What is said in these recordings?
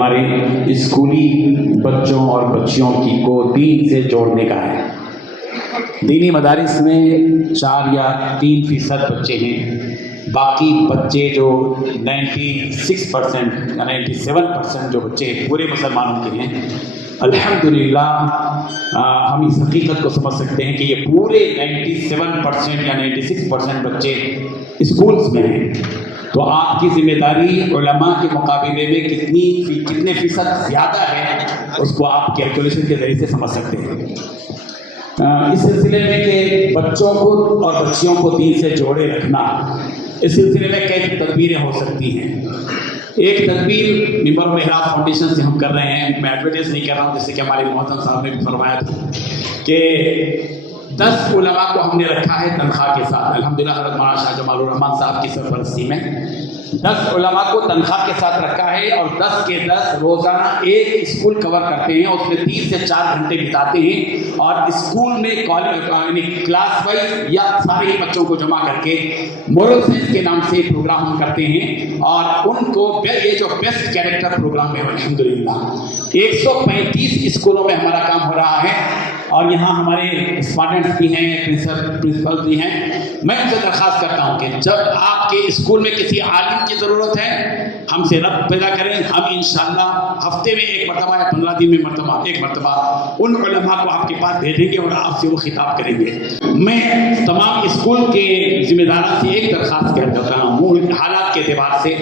ہمارے اسکولی بچوں اور بچیوں کو دین سے جوڑنے کا ہے۔ دینی مدارس میں 4 یا 3% بچے ہیں، باقی بچے جو 96% یا 97% جو بچے پورے مسلمانوں کے ہیں، الحمدللہ ہم اس حقیقت کو سمجھ سکتے ہیں کہ یہ پورے 97% یا 96% بچے اسکولز میں ہیں۔ تو آپ کی ذمہ داری علماء کے مقابلے میں کتنے فیصد زیادہ ہے، اس کو آپ کیلکولیشن کے ذریعے سے سمجھ سکتے ہیں۔ اس سلسلے میں کہ بچوں کو اور بچیوں کو دین سے جوڑے رکھنا، اس سلسلے میں کئی تدبیریں ہو سکتی ہیں۔ ایک تدبیر ممبر محراب فاؤنڈیشن سے ہم کر رہے ہیں، میں ایڈورٹائز نہیں کر رہا ہوں، جیسے کہ ہمارے محترم صاحب نے بھی فرمایا تھا کہ 10 علماء کو ہم نے رکھا ہے تنخواہ کے ساتھ، الحمدللہ حضرت مولانا شاہ جمال الرحمن صاحب کی سرپرستی میں 10 علماء کو تنخواہ کے ساتھ رکھا ہے، اور 10 کے 10 روزانہ ایک اسکول کور کرتے ہیں، اس میں 3 سے 4 گھنٹے بتاتے ہیں، اور اسکول میں کلاس وائز یا سارے بچوں کو جمع کر کے مورل سائنس کے نام سے پروگرام ہم کرتے ہیں، اور ان کو یہ جو بیسٹ کیریکٹر پروگرام ہے الحمدللہ 135 اسکولوں میں ہمارا کام ہو رہا ہے، اور یہاں ہمارے اسٹوڈنٹس بھی ہیں، پرنسپل بھی ہیں۔ میں ان سے درخواست کرتا ہوں کہ جب آپ کے اسکول میں کسی عالم کی ضرورت ہے، ہم سے ربط پیدا کریں، ہم انشاءاللہ ہفتے میں 1 مرتبہ یا 15 دن میں 1 مرتبہ ان علماء کو آپ کے پاس بھیجیں گے اور آپ سے وہ خطاب کریں گے۔ میں تمام اسکول کے ذمہ داروں سے ایک درخواست کرتا ہوں حالات کے اعتبار سے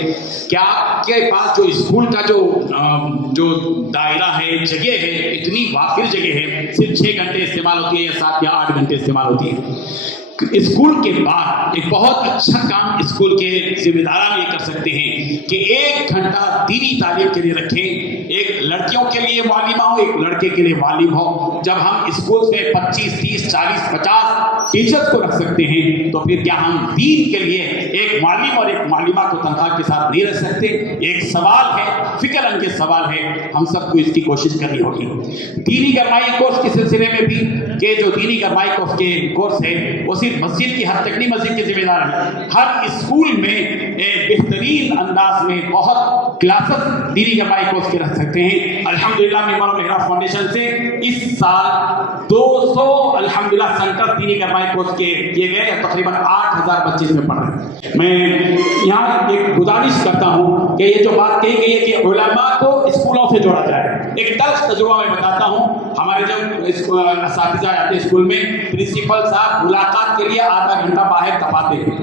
کہ آپ کے پاس جو اسکول کا جو دائرہ ہے، جگہ ہے، اتنی وافر جگہ ہے، صرف 6 گھنٹے استعمال ہوتی ہے یا 7 یا 8 گھنٹے استعمال ہوتی ہے۔ اسکول کے بعد ایک بہت اچھا کام اسکول کے ذمہ داران یہ کر سکتے ہیں کہ 1 گھنٹہ دینی تعلیم کے لیے رکھیں، ایک لڑکیوں کے لیے معلمہ ہو، ایک لڑکے کے لیے معلم ہو۔ جب ہم اسکول سے 25 30 40 50 ٹیچرز کو رکھ سکتے ہیں، تو پھر کیا ہم دین کے لیے ایک معلم اور ایک معلمہ کو تنخواہ کے ساتھ نہیں رکھ سکتے؟ ایک سوال ہے، فکر انگیز سوال ہے، ہم سب کو اس کی کوشش کرنی ہوگی۔ دینی گرمائی کورس کے سلسلے میں بھی کہ جو دینی گرمائی کورس ہے وہ صرف مسجد کی ہر تکنی مسجد کی ذمہ دار ہے۔ ہر اسکول میں بہترین انداز میں بہت کلاسز دینی گرمائی کورس کے رکھ سکتے ہیں۔ الحمدللہ ممبر محراب فاؤنڈیشن سے اس سال 200 الحمدللہ سینٹر دینی گرمائی کورس کے کیے گئے، تقریباً 8000 بچے اس میں پڑھ رہے ہیں۔ میں یہاں ایک گزارش کرتا ہوں کہ یہ جو بات کہی گئی ہے کہ علماء کو اسکولوں سے جوڑا جائے، ایک تلخ تجربہ میں بتاتا ہوں۔ ہمارے جب اساتذہ آتے اسکول میں، پرنسپل صاحب ملاقات کے لیے آدھا گھنٹہ باہر تپاتے ہیں۔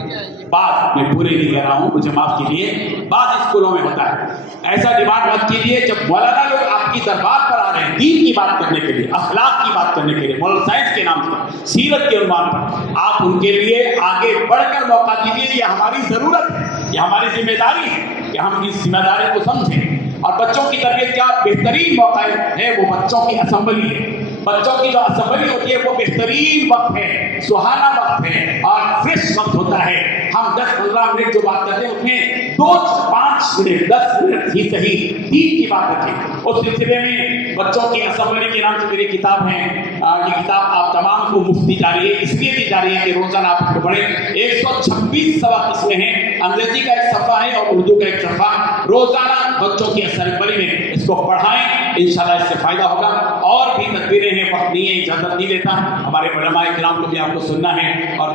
بعض، میں پورے نہیں کہہ رہا ہوں، مجھے معاف کیجیے، بعض اسکولوں میں ہوتا ہے ایسا۔ ڈیمانڈ مت کیجیے، جب مولانا لوگ آپ کی دربار پر آ رہے ہیں دین کی بات کرنے کے لیے، اخلاق کی بات کرنے کے لیے، مورل سائنس کے نام پر، سیرت کے عنوان پر، آپ ان کے لیے آگے بڑھ کر موقع دیجیے۔ یہ ہماری ضرورت ہے، یہ ہماری ذمہ داری ہے کہ ہم اس ذمہ داری کو سمجھیں۔ اور بچوں کی تربیت کا بہترین موقع ہے وہ بچوں کی اسمبلی ہے۔ بچوں کی جو اسمبلی ہوتی ہے وہ بہترین وقت ہے، سہانا وقت ہے اور فریش وقت ہوتا ہے۔ ہم 10-15 منٹ جو بات کرتے ہیں اس میں 2-5 منٹ 10 منٹ ہی صحیح دین کی بات رکھیں۔ اس سلسلے میں بچوں کی اسمبلی کے نام سے میری کتاب ہے، یہ کتاب آپ تمام کو مفت دی جا رہی ہے، اس لیے دی جا رہی ہے کہ روزانہ آپ اس کو پڑھیں۔ 126 سبق اس میں ہیں، انگریزی کا ایک صفحہ ہے اور اردو کا ایک صفحہ۔ روزانہ بچوں کی اسمبلی میں اس کو پڑھائیں، انشاءاللہ اس سے فائدہ ہوگا۔ اور بھی تدبیریں ہیں، وقت نہیں ہے، اجازت نہیں دیتا، ہمارے علماء کرام کو بھی آپ کو سننا ہے، اور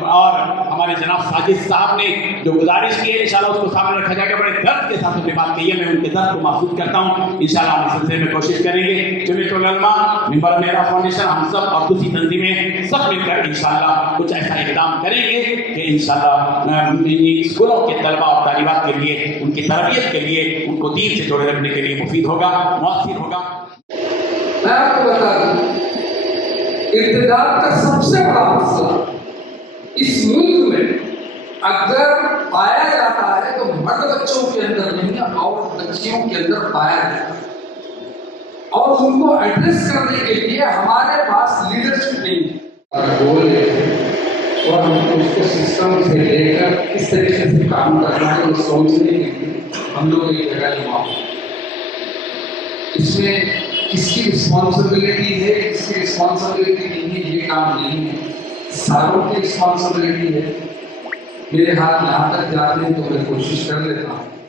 ہمارے جناب ساجد صاحب نے جو گزارش کی ہے انشاءاللہ اس کو سامنے رکھا جائے گا۔ بڑے درد کے ساتھ اپنی بات کہی ہے، میں ان کے درد کو محسوس کرتا ہوں۔ انشاءاللہ ہم اس سلسلے میں کوشش کریں گے، جمعیت العلماء، ممبر محراب فاؤنڈیشن، ہم سب اور دوسری تنظیمیں سب مل کر انشاءاللہ کچھ ایسا اقدام کریں گے کہ انشاءاللہ اسکولوں کے طلباء اور طالبات کے لیے، ان کی تربیت کے لیے، ان کو دین سے جوڑے رکھنے کے لیے مفید ہوگا، مؤثر ہوگا۔ میں آپ کو بتا دوں، ارتداد کا سب سے بڑا مسئلہ اس ملک میں اگر پایا جاتا ہے تو مرد بچوں کے اندر نہیں ہے، عورت بچیوں کے اندر پایا جاتا ہے، اور ان کو ایڈریس کرنے کے لیے ہمارے پاس لیڈرشپ نہیں ہے۔ گول ہے اور ہم کو اس کو سسٹم سے لے کر اس طریقے سے کام کرنا ہے، وہ سوچنے کے لیے ہم لوگ ایک جگہ جمع ہو۔ اس میں کس کی رسپانسبلٹی ہے، کس کی رسپانسبلٹی نہیں ہے، یہ کام نہیں ہے، ساروں کی رسپانسبلٹی ہے۔ میرے ہاتھ یہاں تک جاتے ہیں تو میں کوشش کر لیتا ہوں